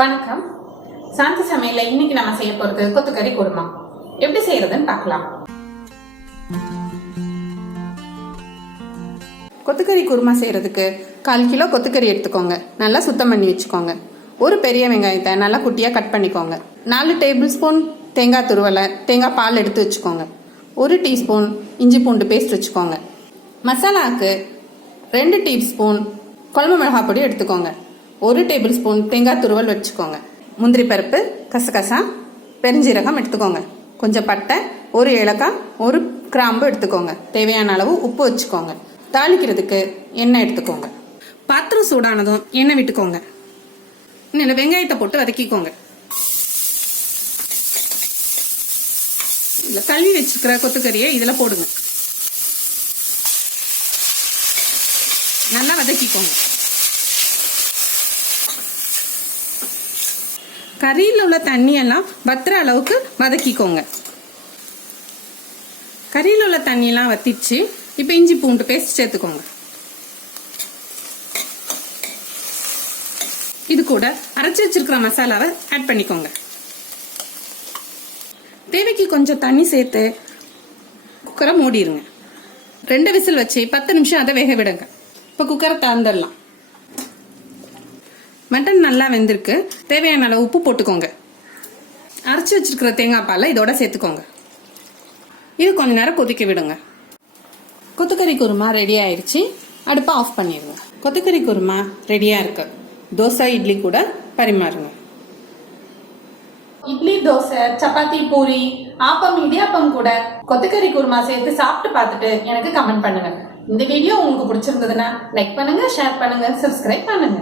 வணக்கம். சாந்தி சமையல்ல இன்னைக்கு நம்ம செய்ய போறது கொத்து கறி குருமா. எப்படி செய்யறதுன்னு பார்க்கலாம். கொத்துக்கறி குருமா செய்யறதுக்கு 1/4 கிலோ கொத்துக்கறி எடுத்துக்கோங்க. நல்லா சுத்தம் பண்ணி வச்சுக்கோங்க. ஒரு பெரிய வெங்காயத்தை நல்லா குட்டியா கட் பண்ணிக்கோங்க. 4 டேபிள் ஸ்பூன் தேங்காய் துருவலை, தேங்காய் பால் எடுத்து வச்சுக்கோங்க. 1 டீஸ்பூன் இஞ்சி பூண்டு பேஸ்ட் வச்சுக்கோங்க. மசாலாவுக்கு 2 டீஸ்பூன் குழம்பு மிளகாய் பொடி எடுத்துக்கோங்க. 1 டேபிள் ஸ்பூன் தேங்காய் துருவல் வச்சுக்கோங்க. முந்திரி பருப்பு, கசகசா, பெருஞ்சீரகம் எடுத்துக்கோங்க. கொஞ்சம் பட்டை, 1 ஏலக்காய், 1 கிராம்பு எடுத்துக்கோங்க. தேவையான அளவு உப்பு வச்சுக்கோங்க. தாளிக்கிறதுக்கு எண்ணெய் எடுத்துக்கோங்க. பாத்திரம் சூடானதும் எண்ணெய் விட்டுக்கோங்க. இன்னும் வெங்காயத்தை போட்டு வதக்கிக்கோங்க. இதில் கழுவி வச்சுக்கிற கொத்துக்கறியை இதில் போடுங்க. நல்லா வதக்கிக்கோங்க. கறியில் உள்ள தண்ணியெல்லாம் வத்துற அளவுக்கு வதக்கிக்கோங்க. கறியில் உள்ள தண்ணியெல்லாம் வத்திச்சு. இப்போ இஞ்சி பூண்டு பேஸ்ட் சேர்த்துக்கோங்க. இது கூட அரைச்சி வச்சிருக்கிற மசாலாவை ஆட் பண்ணிக்கோங்க. தேவைக்கு கொஞ்சம் தண்ணி சேர்த்து குக்கரை மூடிடுங்க. 2 விசில் வச்சு 10 நிமிஷம் அதை வேக விடுங்க. இப்போ குக்கரை திறந்துடலாம். மட்டன் நல்லா வெந்திருக்கு. தேவையான அளவு உப்பு போட்டுக்கோங்க. அரைச்சி வச்சிருக்கிற தேங்காய் பாலை இதோட சேர்த்துக்கோங்க. இது கொஞ்ச நேரம் கொதிக்க விடுங்க. கொத்துக்கறி குருமா ரெடி ஆயிடுச்சு. அடுப்பை ஆஃப் பண்ணிடுங்க. கொத்துக்கறி குருமா ரெடியா இருக்கு. தோசை, இட்லி கூட பரிமாறுங்க. இட்லி, தோசை, சப்பாத்தி, பூரி, ஆப்பம், இடியாப்பம் கூட கொத்துக்கறி குருமா சேர்த்து சாப்பிட்டு பார்த்துட்டு எனக்கு கமெண்ட் பண்ணுங்க. இந்த வீடியோ உங்களுக்கு பிடிச்சிருந்ததுன்னா லைக் பண்ணுங்க, ஷேர் பண்ணுங்க, சப்ஸ்கிரைப் பண்ணுங்க.